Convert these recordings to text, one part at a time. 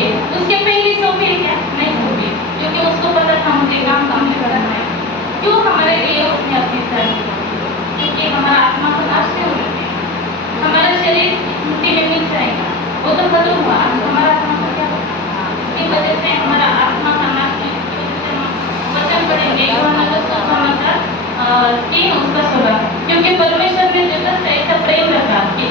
लिए उसके पहले सौंपे क्या? नहीं सौंपे, क्योंकि उसको पता था मुझे काम करना है। क्यों हमारे लिए उसने अपनी तरह क्योंकि हमारा आत्मा तो नाश नहीं होगा, हमारा शरीर मिट्टी में मिल जाएगा, वो तो खत्म हुआ, हमारा आत्मा को क्या होगा? इसकी वजह से हमारा आत्मा का नाश नहीं होगा। इससे हम वचन पढ़ेंगे यूहन्ना 3 उसका 16, क्योंकि परमेश्वर ने जगत से ऐसा प्रेम रखा कि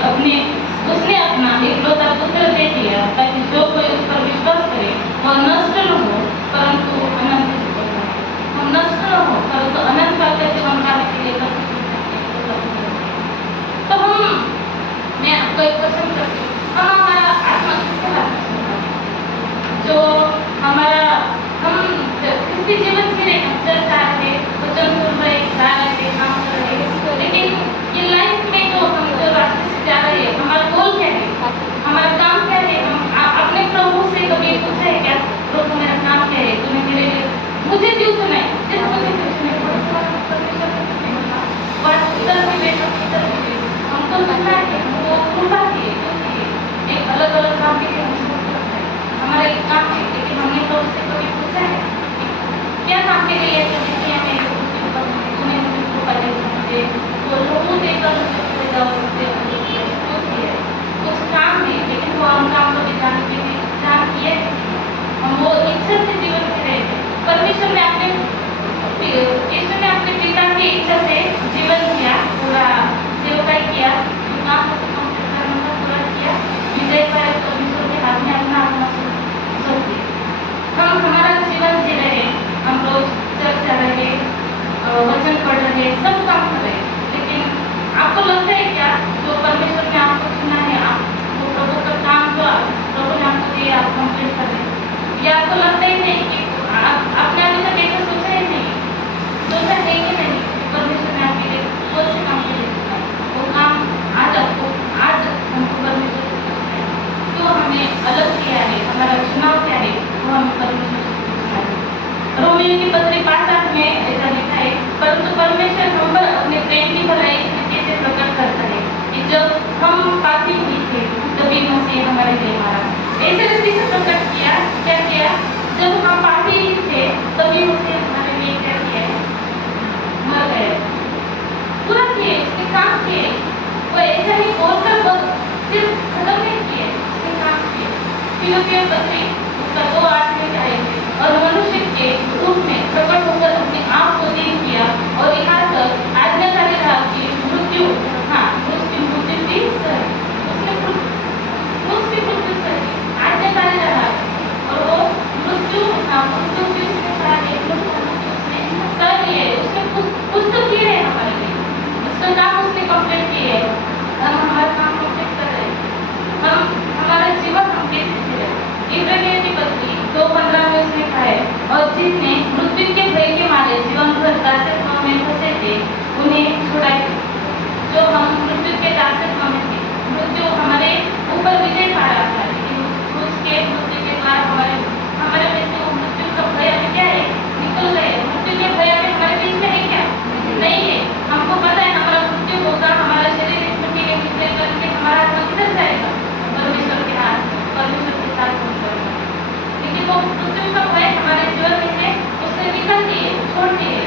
उसने अपना एकलौता पुत्र दे दिया, ताकि जो कोई उस पर विश्वास करे वह नष्ट न हो परंतु अनंत जीवन पाए। हम नष्ट न हो परंतु अनंत काल का जीवन पाने के लिए तो मैं आपको एक क्वेश्चन करती हूँ, हम हमारा आत्मा किसके हाथ में होता है? जो हमारा हम किसके जीवन जी रहे, हम चल रहे थे, वचन सुन रहे, जा रहे थे, काम कर रहे, लेकिन ये लाइफ में जो हम जो रास्ते से जा रहे हैं, हमारा गोल क्या है, हमारा काम क्या है? हम अपने प्रभु से कभी पूछा है क्या, प्रभु मेरा काम क्या है, तूने मेरे लिए मुझे क्यों चुना है? सिर्फ मुझे क्यों चुना है? बस इधर भी बैठो, इधर भी बैठो, हमको चुना है, वो कृपा की है, एक अलग अलग काम के लिए हमारा एक काम है, लेकिन हमने तो उससे कभी पूछा है क्या काम के लिए तूने मुझे कृपा दे मुझे वो लोगों देकर कुछ काम है, लेकिन वो हम काम को जान किए हम वो इच्छा से जीवन जी रहे थे। परमेश्वर ने यीशु ने अपने पिता की इच्छा से जीवन जिया, पूरा सेवकाई किया, जो काम पूरा किया, विजय पाया, परमेश्वर के हाथ में अपना आत्मा सौंप दिया। हम हमारा जीवन जी रहे, हम रोज चर्च जा रहे, वचन पढ़ रहे, सब काम कर रहे, लेकिन आपको लगता है क्या जो परमेश्वर ने आपको चुना है, आपको प्रभु का काम जो प्रभु ने आपको दिया आप कंप्लीट कर रहे, या आपको लगता ही नहीं कि आपने अभी तक ऐसा सोचा ही नहीं, सोचा है कि नहीं परमेश्वर ने आपके लिए कौन से काम के लिए चुना है, वो काम आज हमको परमेश्वर से पूछना है, क्यों हमें अलग किया है, हमारा चुनाव क्या है, वो हमें परमेश्वर से पूछना है। रोमियो की पत्री 5:8 में ऐसा लिखा है, परंतु परमेश्वर हम पर अपने प्रेम की भलाई इस रीति से प्रकट करता है कि जब हम पापी हुए थे तभी मसीह हमारे लिए मारा। ऐसे रीति से प्रकट किया, क्या किया? जब हम पापी थे तभी मसीह हमारे लिए क्या किया है? मर गए, पूरा किए, उसके काम किए, वो ऐसा ही बोलकर सिर्फ खत्म नहीं किए, उसके काम किए। फिलिपियों पत्री उसका 2:8 में कहा है, और मनुष्य के रूप में प्रकट होकर अपने आप को दीन किया और यहाँ तक आज्ञाकारी रहा कि मृत्यु भी सही, उसने मृत्यु सही, आज्ञाकारी रहा, और वो मृत्यु भी उसने सही है, उसने कुछ तो किया है हमारे लिए, उसका काम उसने कंप्लीट किया है, हम हमारा काम कंप्लीट कर रहे हैं, हमारा जीवन हम कैसे जी रहे हैं। इब्रानियों की पत्री 2:15 में उसने कहा है, और जिसने मृत्यु के भय के मारे जीवन भर दासत्व में फंसे थे उन्हें छुड़ाए, जो हम मृत्यु के दासत्व में थे, मृत्यु हमारे ऊपर विजय पा रहा था, लेकिन उसके मृत्यु के द्वारा हमारे में से वो मृत्यु का भय क्या है, निकल गए। मृत्यु के भय में हमारे बीच में है क्या? नहीं है। हमको पता है हमारा मृत्यु होगा, हमारा शरीर इस मिट्टी के विजय करके हमारा आत्मा किधर जाएगा? परमेश्वर के हाथ, परमेश्वर के साथ पहुंचेगा। लेकिन वो मृत्यु का भय हमारे जीवन में से उसने निकल दिए, छोड़ दिए,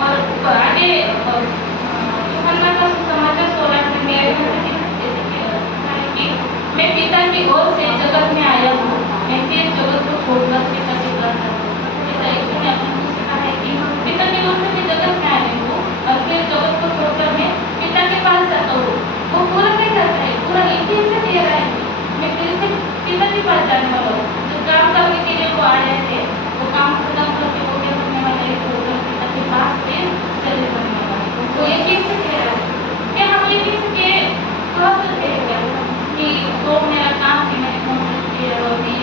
और आगे यूहन्ना का सुसमाचार 16 में मैं पिता की ओर से जगत में आया हूँ, मैं फिर जगत को छोड़कर पिता के पास जाता हूँ। ऐसा यीशु ने अपने मुंह से कहा है कि पिता की ओर से मैं जगत में आया हूँ और फिर जगत को छोड़कर मैं पिता के पास जाता हूँ। वो पूरा नहीं करता है, पूरा एक ही से दे रहा है, मैं फिर से पिता के पास जाने वाला हूँ। जो काम करने के लिए वो आए थे, वो काम खत्म करके वो क्या करने वाले हैं, छोड़कर पिता के पास फिर चले जाने वाला है। वो एक ही से दे रहा है। क्या हम एक ही से कह सकते हैं क्या कि वो मेरा काम है, मैंने कंप्लीट किया और मैं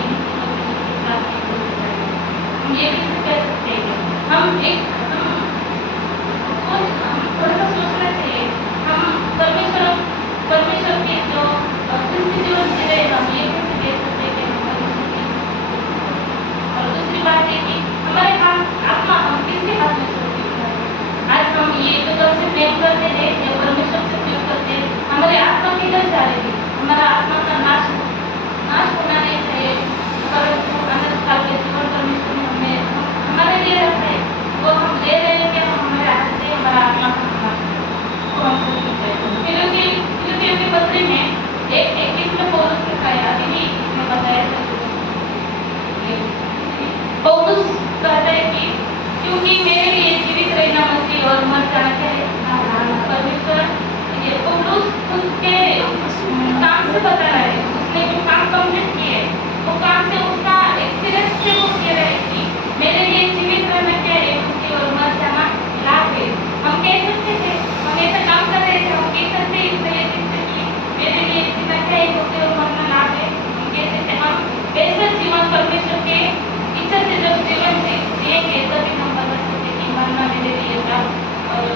बताना है, उसने जो काम कंप्लीट किए वो काम से उसका एक्सपीरियंस से वो कह रहा है कि मेरे लिए जीवित रहना क्या है मसीह और मर जाना लाभ है। हम कह सकते थे, हम ऐसा काम कर रहे थे, हम कह सकते इस रिलेटिव से कि मेरे लिए जीना क्या है मसीह और मरना लाभ है। हम कह सकते हम ऐसा जीवन परमेश्वर के इच्छा से जब जीवन जिएंगे तभी हम बता सकते कि मरना मेरे लिए लाभ और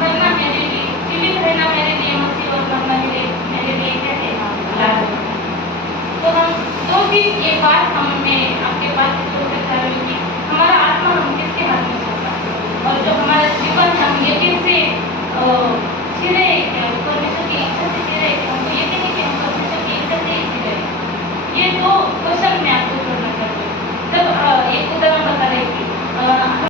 मरना मेरे लिए जीवित रहना मेरे लिए मसीह और मरना मेरे लिए क्या है लाभ है। तो हम जो भी ये बात हमने आपके पास छोड़कर चाह रही कि हमारा आत्मा हम किसके हाथ में होगा और जो हमारा जीवन हम यकीन से जीरे परमेश्वर की इच्छा से जीरे हमको यकीन है कि हम परमेश्वर की इच्छा से ही जीरे। ये दो क्वेश्चन मैं